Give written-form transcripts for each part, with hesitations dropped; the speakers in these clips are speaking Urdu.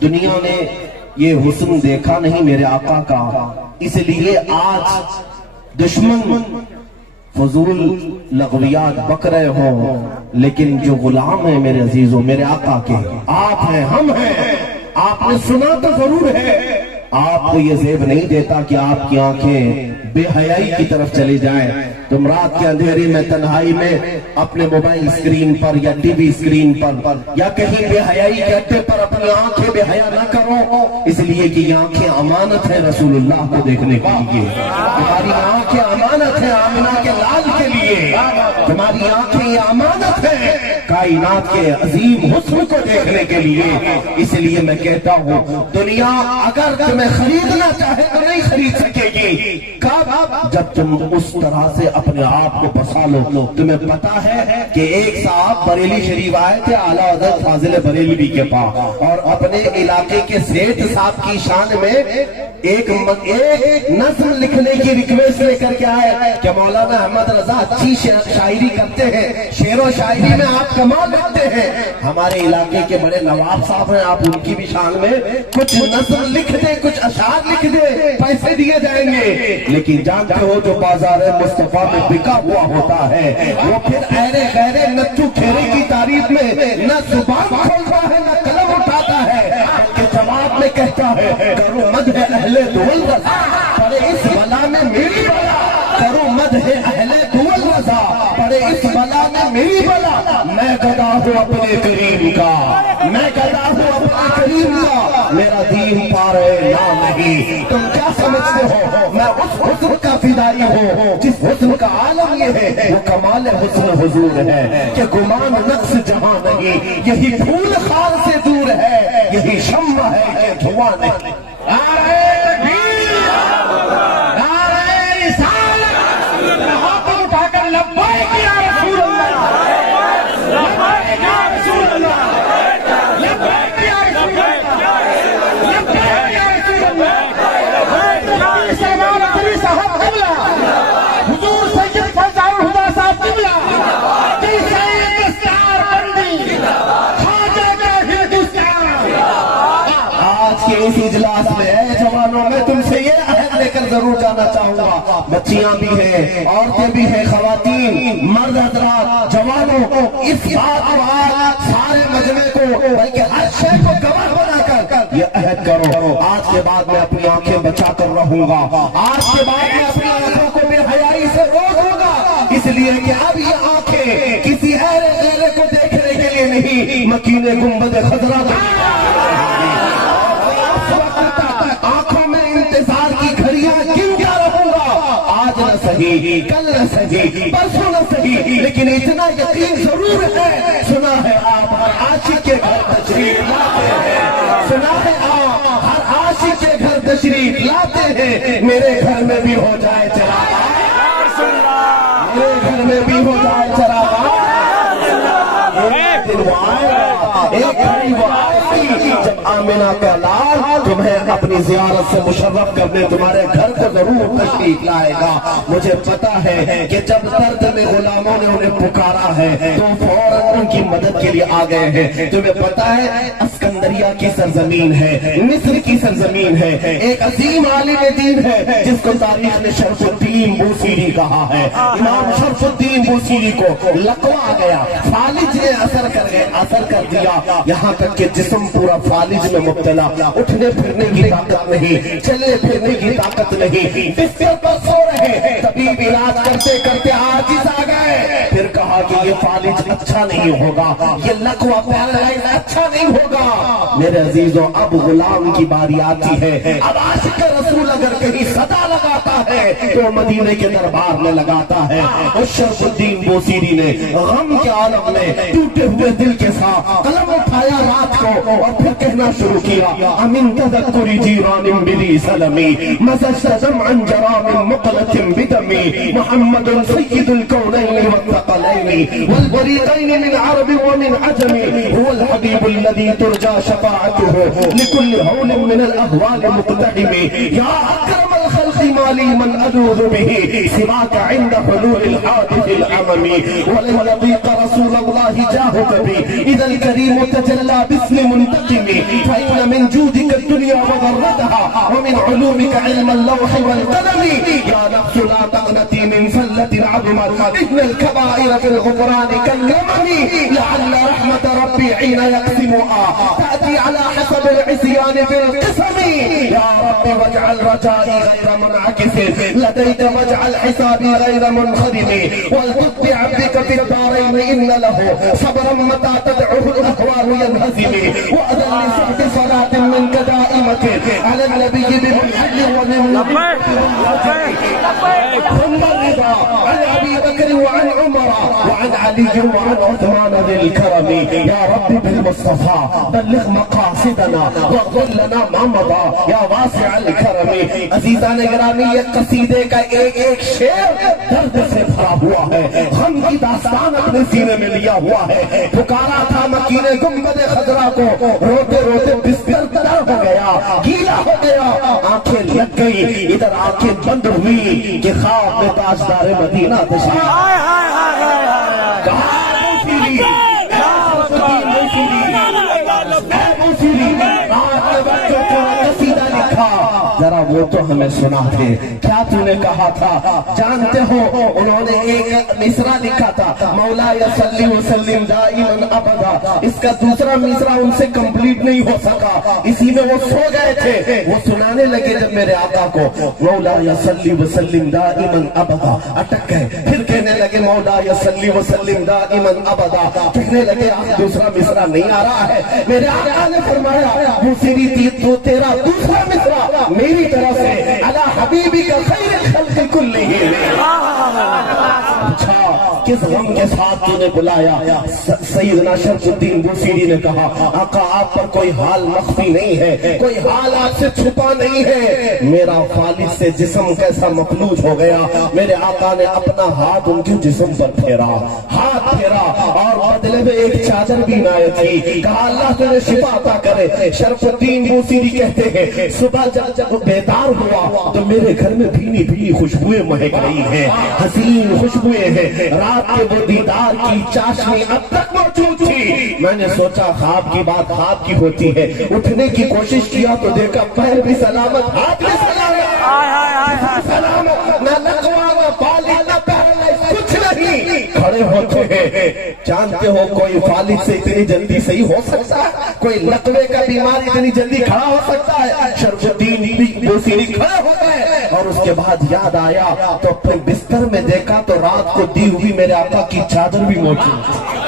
دنیا نے یہ حسن دیکھا نہیں میرے آقا کا، اس لیے آج دشمن فضول لغویات بک رہے ہوں، لیکن جو غلام ہیں میرے عزیزوں میرے آقا کے، آپ ہیں، ہم ہیں۔ آپ نے سنا تو ضرور ہے، آپ کو یہ زیب نہیں دیتا کہ آپ کی آنکھیں بے حیائی کی طرف چلی جائیں، تم رات کے اندھیرے میں تنہائی میں اپنے موبائل اسکرین پر یا ٹی وی اسکرین پر یا کہیں بے حیائی کے اڈے پر اپنی آنکھیں بے حیا نہ کرو، اس لیے کہ یہ آنکھیں امانت ہے رسول اللہ کو دیکھنے کے لیے، تمہاری آنکھیں امانت ہے آمنہ کے لال کے لیے، تمہاری آنکھیں یہ امانت ہے کائنات کے عظیم حسن کو دیکھنے کے لیے۔ اس لیے میں کہتا ہوں دنیا اگر تمہیں خریدنا چاہے تو نہیں خرید سکے گی، کب؟ جب تم اس طرح سے اپنے آپ کو بسا لو۔ تمہیں پتا ہے کہ ایک صاحب بریلی شریف آئے تھے اعلیٰ حضرت فاضل بریلوی کے پاس، اور اپنے علاقے کے سیٹھ صاحب کی شان میں ایک نظم لکھنے کی ریکویسٹ لے کر کے آئے کہ مولانا احمد رضا اچھی شاعری کرتے ہیں، شعر و شاعری میں آپ کمال لکھتے ہیں، ہمارے علاقے کے بڑے نواب صاحب ہیں، آپ ان کی بھی شان میں کچھ نظم لکھ دیں، کچھ اشعار لکھ دیں، پیسے دیے جائیں گے۔ لیکن جانتے ہو جو بازار مصطفیٰ میں بکا ہوا ہوتا ہے وہ پھر ایرے غیرے نچو کھیرے کی تعریف میں نہ زبان کھولتا ہے نہ قلم اٹھاتا ہے، کہ جواب میں کہتا ہے کرو مدح اہل دول رضا، پڑے اس بلا میں میری بلا، کرو مدح اہل دول رضا، پڑے اس بلا میں میری بلا، میں گدا ہوں اپنے کریم کا، میں گدا ہوں اپنے کریم کا، میرا دین پارے نہ نہیں۔ تم کیا سمجھتے ہو میں اس حسن کا فدائی ہوں جس حسن کا عالم یہ ہے، وہ کمال حسن حضور ہے کہ گمان نقص جہاں نہیں، یہی پھول خار سے دور ہے، یہی شمع ہے یہ دھواں نہیں۔ نعرہ تکبیر، نعرہ رسالت، ہاتھ اٹھا کر لبیک یا رسول اللہ، لبیک یا رسول اللہ، لبیک یا رسول اللہ، لبیک یا رسول اللہ۔ سلمان علی صاحب قبلہ، حضور سید فیضان الہدیٰ صاحب قبلہ، کی سید دستار بندی، خواجہ کا ہندوستان۔ آج کے اس اجلاس میں اے جوانوں میں تم سے یہ عہد لے کر ضرور جانا چاہوں گا، بچیاں بھی ہیں، عورتیں بھی ہیں، خواتین، مرد حضرات، جوانوں، اس بات کو آج سارے مجمع کو بلکہ ہر شے کو گواہ بنا کر یہ عہد کرو، آج کے بعد میں اپنی آنکھیں بچا کر رہوں گا، آج کے بعد میں اپنی آنکھوں کو بے حیائی سے روکوں گا، اس لیے کہ اب یہ آنکھیں کسی ایرے غیرے کو دیکھنے کے لیے نہیں، مکین گنبد خضرا آنکھوں میں انتظار کی گھڑیاں گنتا رہوں گا، آج نہ صحیح، کل نہ صحیح، پرسوں نہ صحیح، لیکن اتنا یقین ضرور ہے، سنا ہے آپ ہر عاشق کے گھر تشریف لاتے ہیں، سنا ہے آپ ہر عاشق کے گھر تشریف لاتے ہیں، میرے گھر میں بھی ہو جائے چراغ، میرے گھر میں بھی ہو جائے چراغ، ایک دن وہ آئے گا، ایک گھڑی وہ آئے گی جب آمنہ کا لال تمہیں اپنی زیارت سے مشرف کرنے تمہارے گھر کو ضرور تشریف لائے گا۔ مجھے پتا ہے کہ جب درد میں غلاموں نے انہیں پکارا ہے تو فوراً ان کی مدد کے لیے آ گئے ہیں۔ تمہیں پتا ہے اسکندریہ کی سرزمین ہے، مصر کی سرزمین ہے، ایک عظیم عالم دین ہے جس کو تاریخ نے شرف الدین بوسیری کہا ہے۔ امام شرف الدین بوسیری کو لقوہ آ گیا، فالج نے اثر کر دیا، یہاں تک کہ جسم پورا فالج میں مبتلا، اٹھنے پھرنے کی طاقت نہیں، چلنے پھرنے کی طاقت نہیں، بستر پر سو رہے، طبیب علاج کرتے کرتے عاجز آ گئے، پھر کہا کہ یہ فالج اچھا نہیں ہوگا، یہ لقوہ پیرالائز اچھا نہیں ہوگا۔ میرے عزیزوں اب غلام کی باری آتی ہے، اب عاشق رسول اگر کہیں صدا لگاتا ہے تو مدینے کے دربار میں لگاتا ہے۔ اس شرف الدین بوسیری نے غم کے عالم میں ٹوٹے ہوئے دل کے ساتھ قلم اٹھایا رات کو اور پھر کہنا شروع کیا، امن تذکر جیران بلی سلمی مزجت دمعا جرام مقلت بدمی محمد سید الکونین والثقلین والبریقین من عرب ومن عجم هو الحبیب الذي ترجى شفاعته لكل هول من الاهوال مقتحم یا اکرم الخلق مالی من ألوذ به سواك عند حلول الحادث الأممي ولن يضيق رسول الله جاهك بي إذا الكريم تجلى باسم منتقم فإن من جودك الدنيا وضرتها ومن علومك علم اللوح والقلم يا نفس لا تقنطي من فلة عظمت إن الكبائر في الغفران كاليمم لعل رحمة ربي حين يقسمها تأتي على حسب العصيان في القسم يا رب واجعل رجائي غير منعكس لديك واجعل حسابي غير منخدم والتف بعبدك في الدارين إن له صبرا متى تدعه الأهوال ينهزم وأذن لصحب صلاة منك دائمة على النبي بمحل ومن ثم الرضا عن أبي بكر وعن عمر وعن علي وعن عثمان ذي الكرم يا رب بالمصطفى بلغ مقاصدنا واغفر لنا ما مضى یا واسع الکرم عزیزان گرامی یہ قصیدے کا ایک ایک شعر درد سے بھرا ہوا ہے غم کی داستان اپنے سینے میں لیا ہوا ہے پکارا تھا مکین گنبد خضرا کو روتے روتے بستر تر ہو گیا گیلا ہو گیا آنکھیں لگ گئی ادھر آنکھیں بند ہوئی کہ خواب میں تاجدار مدینہ تشریف کہاں موسیلی ذرا وہ تو ہمیں سنا تھے کیا تو نے کہا تھا جانتے ہو انہوں نے ایک مصرع لکھا تھا مولا یا صلی وسلم دائما ابدا اس کا دوسرا مصرع ان سے کمپلیٹ نہیں ہو سکا اسی میں وہ سو گئے تھے وہ سنانے لگے جب میرے آقا کو مولا یا صلی وسلم دائما ابدا اٹک گئے پھر کہنے لگے مولا یا صلی وسلم دائما ابدا کہنے لگے دوسرا مصرع نہیں آ رہا ہے میرے آقا نے فرمایا موسیقی تھی تو تیرا دوسرا مصرع میری طرف سے علی حبیبی کا خیر خلق کلہم اچھا کس غم کے ساتھ تو نے بلایا سیدنا شرف الدین بوسیری نے کہا آقا آپ پر کوئی حال مخفی نہیں ہے کوئی حال آپ سے چھپا نہیں ہے میرا فالج سے جسم کیسا مفلوج ہو گیا میرے آقا نے اپنا ہاتھ ان کے جسم پر پھیرا ہاتھ پھیرا اور بدلے میں ایک چادر بھی عنایت تھی کہا اللہ تجھے شفا عطا کرے شرف الدین بوسیری کہتے ہیں صبح جب بیدار ہوا تو میرے گھر میں بھینی بھینی خوشبوئیں مہک رہی ہیں حسین خوشبوئیں ہیں رات کے وہ دیدار کی چاشنی اب تک موجود تھی میں نے سوچا خواب کی بات خواب کی ہوتی ہے اٹھنے کی کوشش کیا تو دیکھا پیر بھی سلامت ہاتھ بھی سلامت نہ لگوا نہ بالی نہ پیرالائز کچھ نہیں کھڑے ہوتے ہیں جانتے ہو کوئی فالج سے اتنی جلدی صحیح ہو سکتا ہے کوئی لقوے کا بیمار اتنی جلدی کھڑا ہو سکتا ہے شرف الدین بوسیری کھڑے ہو گئے اور اس کے بعد یاد آیا تو اپنے بستر میں دیکھا تو رات کو دی ہوئی میرے آقا کی چادر بھی موجود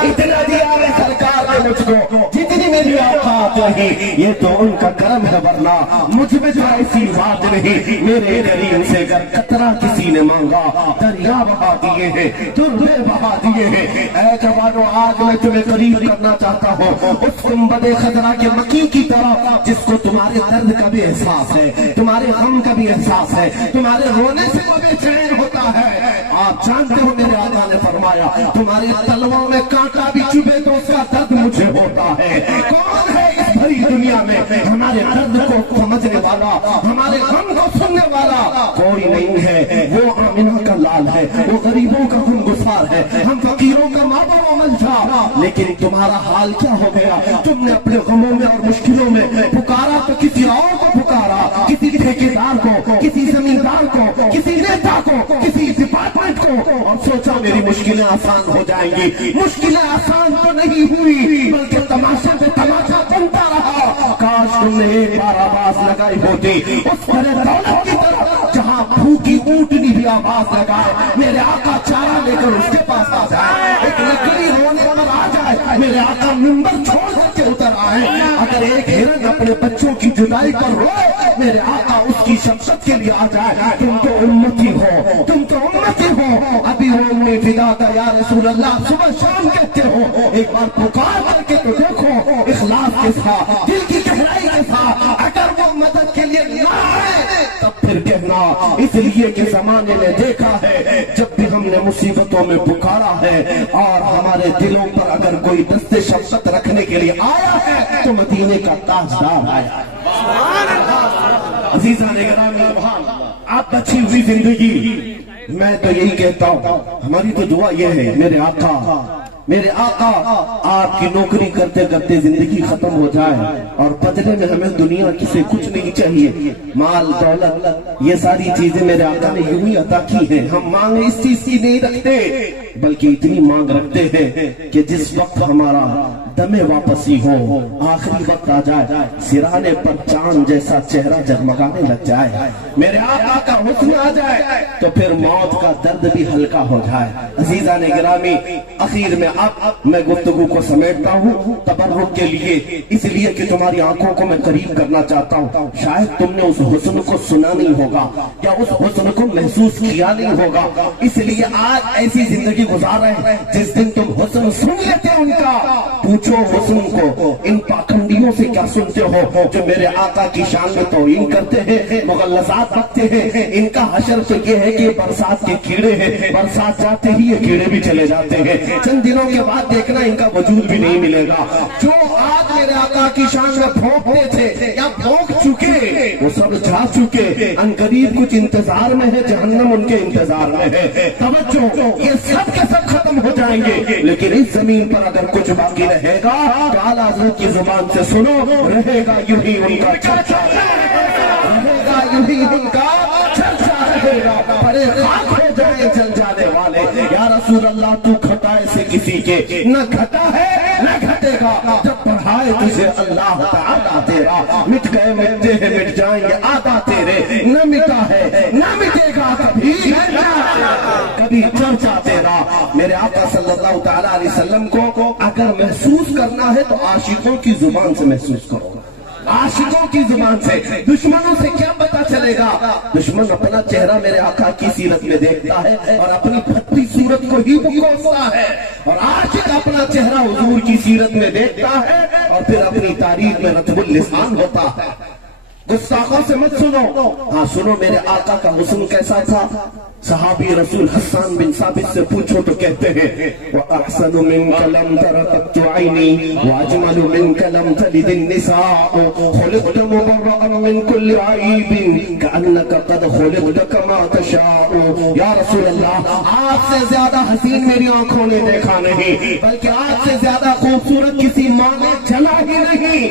اتنا دیا ہے سرکار نے مجھ کو جتنی میری اوقات رہی یہ تو ان کا کرم ہے ورنہ مجھ میں جو ایسی بات نہیں میرے کریم سے اگر قطرہ کسی نے مانگا دریا بہا دیے ہیں دربے بہا دیے ہیں اے جوانو آج میں تمہیں قریب کرنا چاہتا ہوں اس گنبد خضرا کے مکی کی طرح جس کو تمہارے درد کا بھی احساس ہے تمہارے غم کا بھی احساس ہے تمہارے رونے سے وہ بے چین ہوتا ہے آپ جانتے ہو میرے آقا نے فرمایا تمہاری تلووں میں کانٹا بھی چبھے تو اس کا درد مجھے ہوتا ہے کون ہے اس بھری دنیا میں ہمارے درد کو سمجھنے والا ہمارے غم کو سننے والا کوئی نہیں ہے وہ آمنہ کا لال ہے وہ غریبوں کا غمگسار ہے ہم فقیروں کا مادر عمل تھا لیکن تمہارا حال کیا ہو گیا تم نے اپنے غموں میں اور مشکلوں میں پکارا تو کسی اور کو پکارا کسی ٹھیکیدار کو کسی زمیندار کو کسی نیتا کو کسی ڈپارٹمنٹ کو اور سوچا میری مشکلیں آسان ہو جائیں گی مشکلیں آسان تو نہیں ہوئی بلکہ تماشا پہ تماشا بنتا رہا کاش تم نے ایک بار آواز لگائی ہوتی اس بڑے دولت کی طرف جہاں بھوکی اونٹنی بھی آواز لگائے میرے آقا چارہ لے کر اس کے پاس آ جائے ایک لکڑی رونے پر آ جائے میرے آقا منبر چھوڑ کے اتر آئے اگر ایک ہرن اپنے بچوں کی جدائی پر روئے میرے آقا اس کی شفقت کے لیے آ جائے تم تو امتی ہو تم تو امتی ہو ابھی امّی فدا کا یا رسول اللہ صبح شام کہتے ہو ایک بار پکار کر کے تو دیکھو اخلاص کے ساتھ دل کی گہرائی کے ساتھ اگر وہ مدد کے لیے نہ آئے تب پھر کہنا اس لیے کہ زمانے نے دیکھا ہے جب بھی ہم نے مصیبتوں میں پکارا ہے اور ہمارے دلوں پر اگر کوئی دست شفقت رکھنے کے لیے آیا ہے تو مدینے کا تاجدار آیا عزیزان گرامی، آپ بچی ہوئی زندگی، میں تو یہی کہتا ہوں، ہماری تو دعا یہ ہے میرے آقا آپ کی نوکری کرتے کرتے زندگی ختم ہو جائے اور بدلے میں ہمیں دنیا کی سے کچھ نہیں چاہیے، مال دولت یہ ساری چیزیں میرے آقا نے یوں ہی عطا کی ہیں، ہم مانگ اس چیز کی نہیں رکھتے بلکہ اتنی مانگ رکھتے ہیں کہ جس وقت ہمارا دم واپسی ہو، آخری وقت آ جائے، سرانے پر چاند جیسا چہرہ جگمگانے لگ جائے، میرے آقا کا حسن آ جائے تو پھر موت کا درد بھی ہلکا ہو جائے۔ عزیزان گرامی، اخیر میں اب میں گفتگو کو سمیٹتا ہوں تبرک کے لیے، اس لیے کہ تمہاری آنکھوں کو میں قریب کرنا چاہتا ہوں، شاید تم نے اس حسن کو سنا نہیں ہوگا یا اس حسن کو محسوس کیا نہیں ہوگا، اس لیے آج ایسی زندگی گزار رہے ہیں جس دن تم حسن سن لیتے ان کا، پوچھو حسن کو ان پاکھنڈیوں سے کیا سنتے ہو جو میرے آقا کی شان میں توہین کرتے ہیں، مغلظات رکھتے ہیں، ان کا حشر تو یہ ہے کہ برسات کے کیڑے ہیں، برسات جاتے ہی یہ کیڑے بھی چلے جاتے ہیں، چند دنوں کے بعد دیکھنا ان کا وجود بھی نہیں ملے گا، جو آج میرے آقا کی شان میں بھونکتے تھے یا بھونک چکے وہ سب جا چکے، انقریب کچھ انتظار میں ہے، جہنم ان کے انتظار میں ہے، توجہ یہ سب کے سب ختم ہو جائیں گے، لیکن اس زمین پر اگر کچھ باقی رہے گا تو اعلیٰ حضرت کی زبان سے سنو، رہے گا یوں ہی ان کا چرچا، رہے گا یوں ہی ان کا چرچا رہے گا، بڑے خاک ہو جائے جل جانے والے، یا رسول اللہ تو گھٹائے سے کسی کے نہ گھٹا ہے نہ گھٹے گا، جب پڑھائے تجھے اللہ تعالیٰ تیرا، مٹ گئے مٹتے ہیں مٹ جائیں گے آقا تیرے، نہ مٹا ہے نہ مٹے گا کبھی چرچا تیرا۔ میرے آقا صلی اللہ تعالیٰ علیہ وسلم کو اگر محسوس کرنا ہے تو عاشقوں کی زبان سے محسوس کرو، عاشقوں کی زبان سے، دشمنوں سے کیا پتا چلے گا؟ دشمن اپنا چہرہ میرے آقا کی سیرت میں دیکھتا ہے اور اپنی بھدی صورت کو ہی کوستا ہے، اور عاشق اپنا چہرہ حضور کی سیرت میں دیکھتا ہے اور پھر اپنی تاریخ میں رطب اللسان ہوتا ہے۔ گستاخوں سے مت سنو، ہاں سنو میرے آقا کا حسن کیسا تھا۔ صحابی رسول حسان بن ثابت سے پوچھو تو کہتے ہیں وَأَحْسَنُ مِنْكَ لَمْ تَرَ قَطُّ عَيْنِي وَأَجْمَلُ مِنْكَ لَمْ تَلِدِ النِّسَاءُ خُلِقْتَ مُبَرَّأً مِنْ كُلِّ عَيْبٍ كَأَنَّكَ قَدْ خُلِقْتَ كَمَا تَشَاءُ۔ یا رسول اللہ، آپ سے زیادہ حسین میری آنکھوں نے دیکھا نہیں، بلکہ آپ سے زیادہ خوبصورت کسی ماں نے چلا ہی نہیں،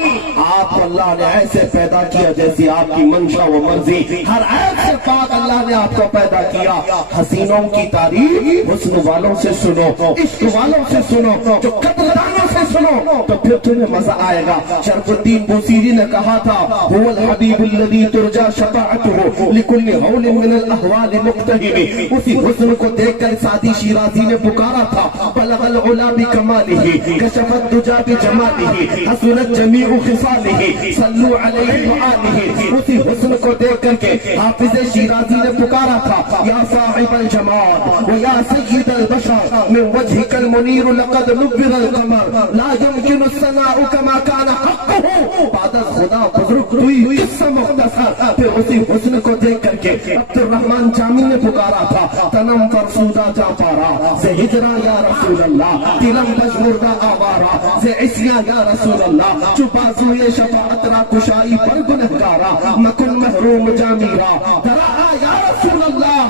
آپ اللہ نے ایسے پیدا کیا جیسی آپ کی منشا و مرضی، ہر عیب سے پاک اللہ نے آپ کو پیدا کیا۔ حسینوں کی تعریف حسن والوں سے سنو، عشق والوں سے سنو، جو قدردانوں سے سنو تو پھر تمہیں مزہ آئے گا۔ شرف الدین بوسیری نے کہا تھا هو الحبیب الذی ترجا شفاعته لکل حول من الاحوال مقتحم، اسی حسن کو دیکھ کر سعدی شیرازی نے پکارا تھا بلغ العلا بکمالہ کشف الدجا بجمالہ حسنت جمیع خصالہ صلو علیہ وآلہ، اسی حسن کو دیکھ کر کے حافظ شیرازی نے پکارا تھا یا صاحب الجمال ویا سید البشر من وجهك المنیر لقد نبر القمر لا يمكن الثناء كما كان حقه بعد خدا بزرگ توی قصہ مختصر، پھر اسی حسن کو دیکھ کر کے عبد الرحمن جامی نے پکارا تھا تنم فرسودہ جا پارا سے ہجرہ یا رسول اللہ، دلم بجمردہ آوارا سے عصیاں یا رسول اللہ، چپازوئے شفاعت را کشائی پر گنہگارا مکن محروم جامیرا درہا یا رسول اللہ۔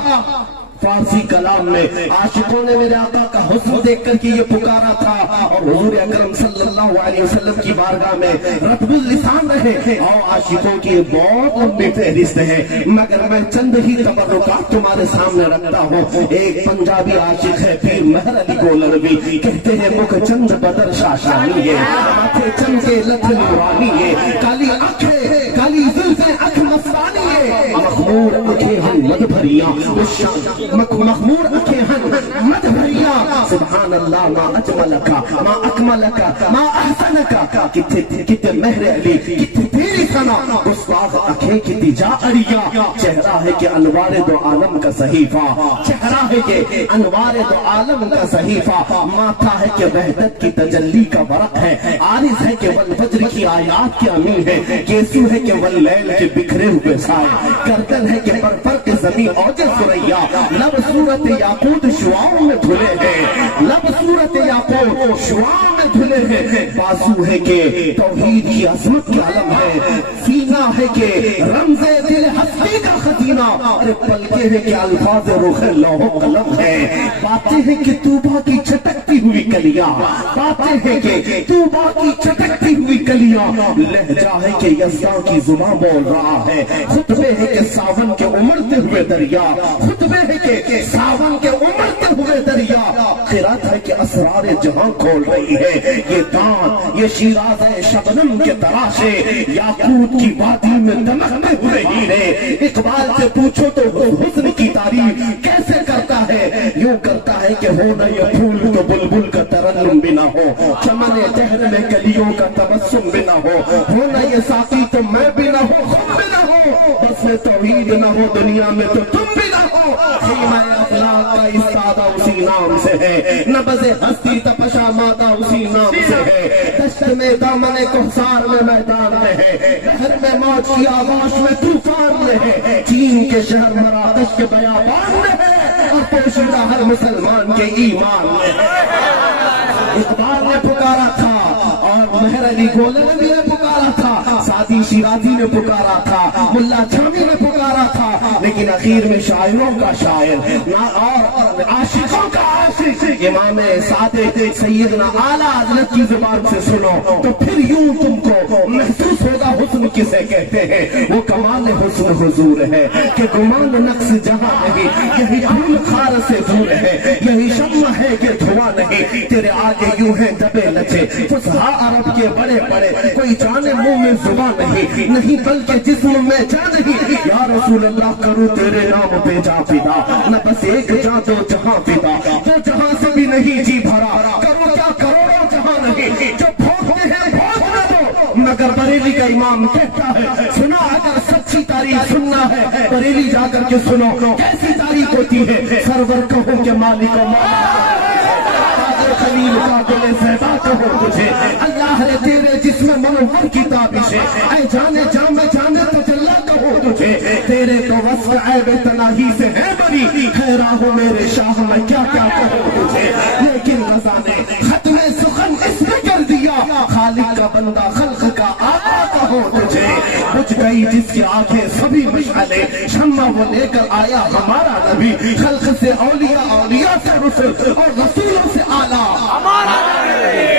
فارسی کلام میں عاشقوں نے میرے آقا کا حسن دیکھ کر کے یہ پکارا تھا، اور حضور اکرم صلی اللہ علیہ وسلم کی بارگاہ میں رطب اللسان رہے۔ اور عاشقوں کی بہت لمبی فہرست ہے، مگر میں چند ہی تبرکات تمہارے سامنے رکھتا ہوں۔ ایک پنجابی عاشق ہے پیر مہر علی گولروی، کہتے ہیں مکھ چند بدر شاشانی ہے، ماتھے چند کے لتھ نورانی ہے، کالی آنکھیں کالی زلفیں اکھ مستانی ہے، مخمور آنکھیں ہن مد بھریاں مخمور آنکھیں ہن مد بھریاں، سبحان اللہ ما اجملکا ما اکملکا ما احسنکا، کتے مہر علی کتے تیری ثنا، گستاخ آنکھیں کتی جا اریا، چہرہ ہے کہ انوار دو عالم کا صحیفہ، چہرہ ہے کہ انوار دو عالم کا صحیفہ، ماتھا ہے کہ وحدت کی تجلی کا ورق ہے، عارض ہے کہ والفجر کی آیات کے امین ہے، کیسو ہے کہ واللیل کے بکھرے ہوئے سائے، گردن ہے کہ پر فرق زمین اوج ثریا، لب صورت یاقوت شعاؤں میں دھلے ہیں، لب صورت یاقوت شعاؤں میں دھلے ہیں، بازو ہے کہ توحید کی عظمت کی علم ہے، سینہ ہے کہ رمز دل ہستی کا خزینہ، ارے پلکے ہیں کہ الفاظ روح لوح و قلم ہے، باتیں ہیں کہ طوبا کی چھٹکتی ہوئی کلیاں، باتیں ہیں کہ طوبا کی چھٹکتی ہوئی کلیاں، لہجہ ہے کہ یزداں کی زبان بول رہا ہے، خطبے ہے کہ ساون کے امڑتے ہوئے دریا، خطبے ہے کہ ساون کے امڑتے ہوئے دریا، قرات ہے کہ اسرار جہاں کھول رہی ہے، یہ دان یہ شیراز شبنم کے تراشے، یاقوت کی وادی میں دمکتے ہوئے ہیرے، اقبال سے پوچھو تو حسن کی تعریف کیسے کرتا ہے، یوں کرتا ہے کہ ہو نہ یہ پھول تو بلبل کا ترنم بھی نہ ہو، چمن دہر میں کلیوں کا تبسم بھی نہ ہو نہ یہ ساقی تو میں بھی نہ ہو، خود بھی نہ ہو، بس میں توحید نہ ہو دنیا میں تو تم بھی نہ ہو، خیمہ افلاک کا استادہ اسی نام سے ہے، نبض ہستی تپشا مادہ اسی نام سے ہے، دشت میں دامن کوثر میں میدان میں ہے، بحر میں موج کی آغاش میں طوفان میں ہے، چین کے شہر مراکش کے بیابان میں ہے، اور پوشیدہ ہر مسلمان کے ایمان میں ہے۔ اقبال نے پکارا تھا اور مہر علی گولن نے پکارا تھا، سعدی شیرازی نے پکارا تھا، ملا جامی نے پکارا تھا، لیکن اخیر میں شاعروں کا شاعر اور عاشقوں کا عاشق امام صادق سیدنا اعلیٰ حضرت کی زبان سے سنو تو پھر یوں تم کو محسوس ہوگا حسن کسے کہتے ہیں، وہ کمال حسن حضور ہے کہ گمان نقص جہاں نہیں، یہی پھول خار سے دور ہے، یہی شمع ہے کہ دھواں نہیں، تیرے آگے یوں ہے دبے لچے فصحا عرب کے بڑے بڑے، کوئی جانے منہ میں زبان نہیں بلکہ جسم میں جان نہیں، یا رسول اللہ کرو تیرے نام پہ جا فدا، نہ بس ایک جان دو جہاں فدا، تو جہاں سے بھی نہیں جی بھرا، کرو کیا کروڑوں جہاں نہیں، جو بھونکتے ہیں بھونک نہ دو، مگر بریلی کا امام کہتا ہے سنا اگر سچی تاریخ سننا ہے بریلی جا کر کے سنو، کیسی تاریخ ہوتی ہے، سرور کہو کہ مالک و مولا خلیل کا دل زیبا کہو تجھے، اللہ ہے تیرے جسم منور کی تابش ہے، اے جانے جامع جانے تجلہ کہو تجھے، تیرے تو وصف عیب تناہی سے ہے بری، خیرہ ہو میرے شاہ میں کیا کیا کہو تجھے، لیکن رضا نے ختم سخن اس میں کر دیا، خالق کا بندہ خلق کا آقا کہو تجھے، بجھ گئی جس کی آنکھیں سبھی مشعلے، شمع وہ لے کر آیا ہمارا نبی، خلق سے اولیاء اولیاء سے رسل اور رسولوں سے اعلیٰ،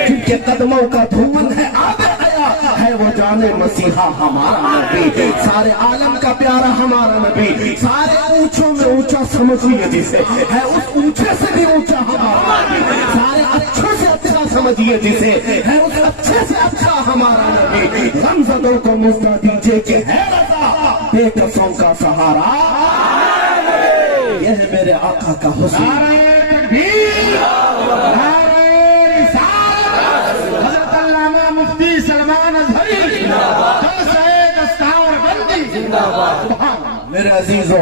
جن کے قدموں کا دھومن ہے آب حیات، ہے وہ جانے مسیحا ہمارا نبی، سارے عالم کا پیارا ہمارا نبی، سارے اونچوں میں اونچا سمجھیے جسے، ہے اس اونچے سے بھی اونچا ہمارا نبی، سارے اچھوں سے اچھا سمجھیے جسے، ہے اس اچھے سے اچھا ہمارا نبی، غمزدوں کو مزدہ دیجئے کہ ہے رضا بے کسوں کا سہارا، یہ ہے میرے آقا کا حسن۔ حضرت علامہ مفتی سلمان ازہری میرے عزیزوں،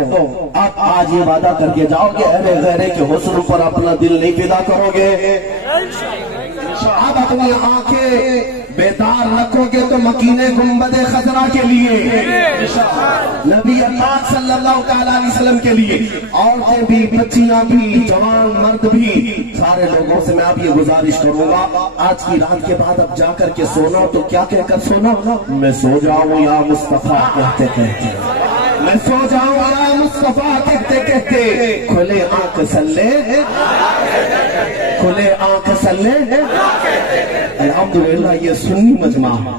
آپ آج یہ وعدہ کر کے جاؤ کہ اہل غیرے کے حسن پر اپنا دل نہیں فدا کرو گے، آپ اپنی آنکھیں بیدار رکھو گے تو مکین گنبد خضرا کے لیے، نبی پاک صلی اللہ علیہ وسلم کے لیے، عورتیں بھی بچیاں بھی جوان مرد بھی، سارے لوگوں سے میں اب یہ گزارش کروں گا آج کی رات کے بعد اب جا کر کے سونا تو کیا کہہ کر سونا، میں سو جاؤں یا مصطفیٰ کہتے کہتے، میں سو جاؤں یا مصطفیٰ کہتے کہتے، کھلے آنکھ سلے کھلے آنکھ سلے، الحمدللہ یہ سنی مجمع ہے،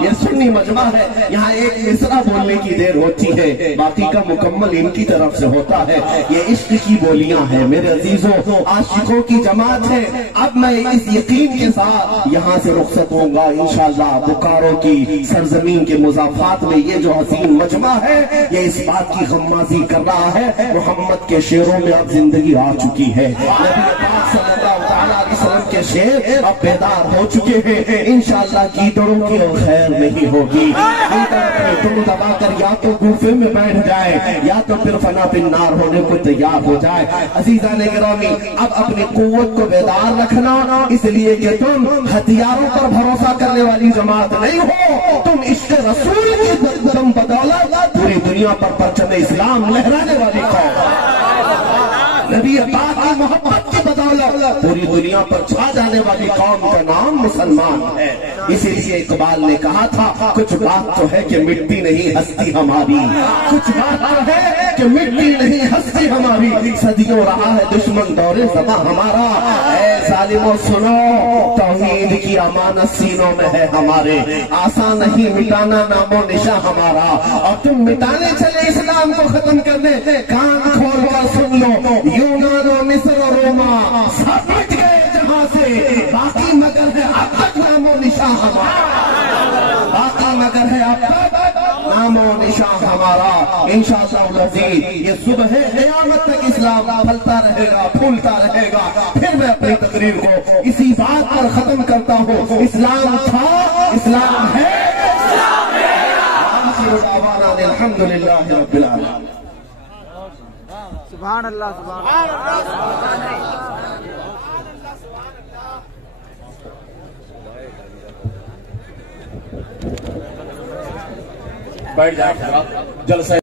یہ سنی مجمع ہے، یہاں ایک مصرع بولنے کی دیر ہوتی ہے، باقی کا مکمل ان کی طرف سے ہوتا ہے، یہ عشق کی بولیاں ہیں میرے عزیزوں، عاشقوں کی جماعت ہے۔ اب میں اس یقین کے ساتھ یہاں سے رخصت ہوں گا انشاءاللہ، بکاروں کی سرزمین کے مضافات میں یہ جو حسین مجمع ہے یہ اس بات کی غمازی کر رہا ہے محمد کے شعروں میں اب زندگی آ چکی ہے، نبی پاک صلی اللہ علیہ وسلم کے شعر اب بیدار ہو چکے ہیں، انشاءاللہ گیدڑوں کی خیر نہیں ہوگی، تم دبا کر یا تو گوفے میں بیٹھ جائے یا تو پھر فنا بن نار ہونے کو تیار ہو جائے۔ عزیزان گرامی، اب اپنی قوت کو بیدار رکھنا، اس لیے کہ تم ہتھیاروں پر بھروسہ کرنے والی جماعت نہیں ہو، تم عشق رسول کی تم بدولت پوری دنیا پر پرچم اسلام لہرانے والی قوم، نبی پاک کی محبت کی بدولت پوری پوری دنیا پر چھا جانے والی قوم کا نام مسلمان ہے۔ اسی لیے اقبال نے کہا تھا کچھ بات تو ہے کہ مٹی نہیں ہستی ہماری، کچھ بات تو ہے کہ مٹی نہیں ہستی ہماری، صدیوں رہا ہے دشمن دور زماں ہمارا، اے ظالموں سنو توحید کی امانت سینوں میں ہے ہمارے، آسان نہیں مٹانا نام و نشاں ہمارا، اور تم مٹانے چلے اسلام کو ختم کرنے، کان کھول کر سن لو یونان و مصر و روما سب مٹ گئے جہاں سے، باقی مگر ہے اب تک نام و نشاں ہمارا، باقی مگر ہے اب تک نام و نشاں ہمارا۔ انشاءاللہ العزیز یہ صبح قیامت تک اسلام پھلتا رہے گا، پھولتا رہے گا۔ پھر میں اپنی تقریر کو اسی بات پر ختم کرتا ہوں، اسلام تھا، اسلام ہے، آخر دعوانا الحمدللہ رب العالمین۔ سبحان اللہ، سبحان اللہ۔ بیٹھ جائیں جلسہ